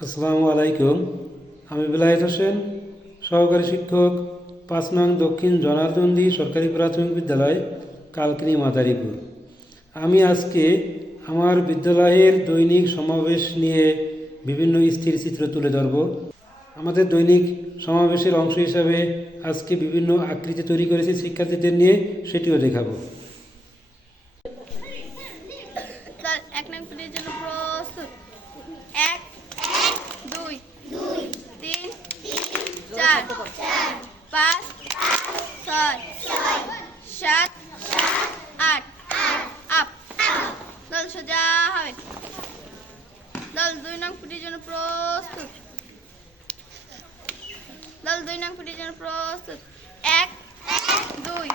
আসসালামু আলাইকুম। আমি বেলায়েত হোসেন, সহকারী শিক্ষক, ৫ নং দক্ষিণ জনার্দনদী সরকারি প্রাথমিক বিদ্যালয়, কালকিনি মাদারীপুর। আমি আজকে আমার বিদ্যালয়ের দৈনিক সমাবেশ নিয়ে বিভিন্ন স্থিরচিত্র তুলে ধরব। আমাদের দৈনিক সমাবেশের অংশ হিসাবে আজকে বিভিন্ন আকৃতি তৈরি করেছি শিক্ষার্থীদের নিয়ে, সেটিও দেখাবো। এক নং পিরিয়ডের জন্য প্রস্তুত। ১ ২ ৩ ৪ ৫ ৬ ৭ ৮ আপ। দল সোজা হবে। দল ২ নং পিরিয়ডের জন্য প্রস্তুত। দল ২ নং পিরিয়ডের জন্য প্রস্তুত। ১ ২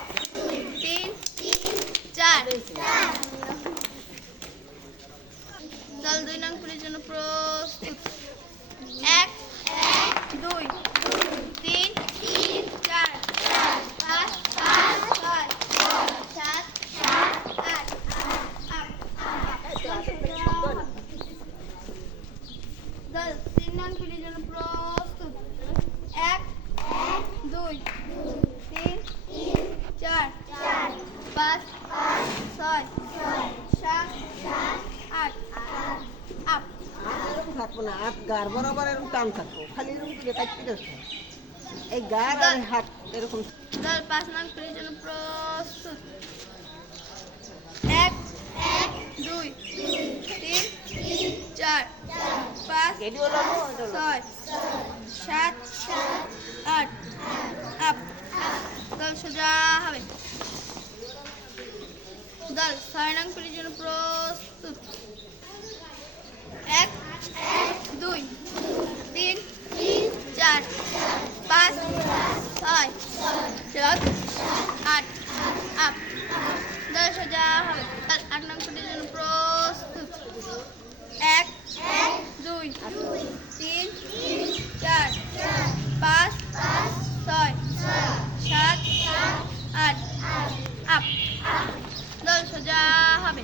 ৩ ৪ দল ২ নং পিরিয়ডের জন্য প্রস্তুত। ১ ২ ৩ ৪ ৫ ৬ ৭ ৮ দল ৩ নং পিরিয়ডের জন্য প্রস্তুত। ১ ২ ৩ ৪ ৫ ৬ ৭ ৮ আপ। এরকম থাকবো না, হাত গার বরাবর এরকম টান থাকবো, খালি এরকম করে কাটতে যাচ্ছে। এই গার আর হাত এরকম। দল ৫ নং পিরিয়ডের জন্য প্রস্তুত। ১ ২ ৩ ৪ ৫ ৬ ৭ ৮ আপ। দল সোজা হবে। দল ৬ নং পিরিয়ডের জন্য প্রস্তুত। ১ ২ ৩ ৪ ৫ ৬ ৭ ৮ আপ। দল সোজা হবে। দল ৮ নং পিরিয়ডের জন্য প্রস্তুত। ১ ২ ৩ ৪ ৫ ৬ ৭ ৮ আপ। দল সোজা হবে।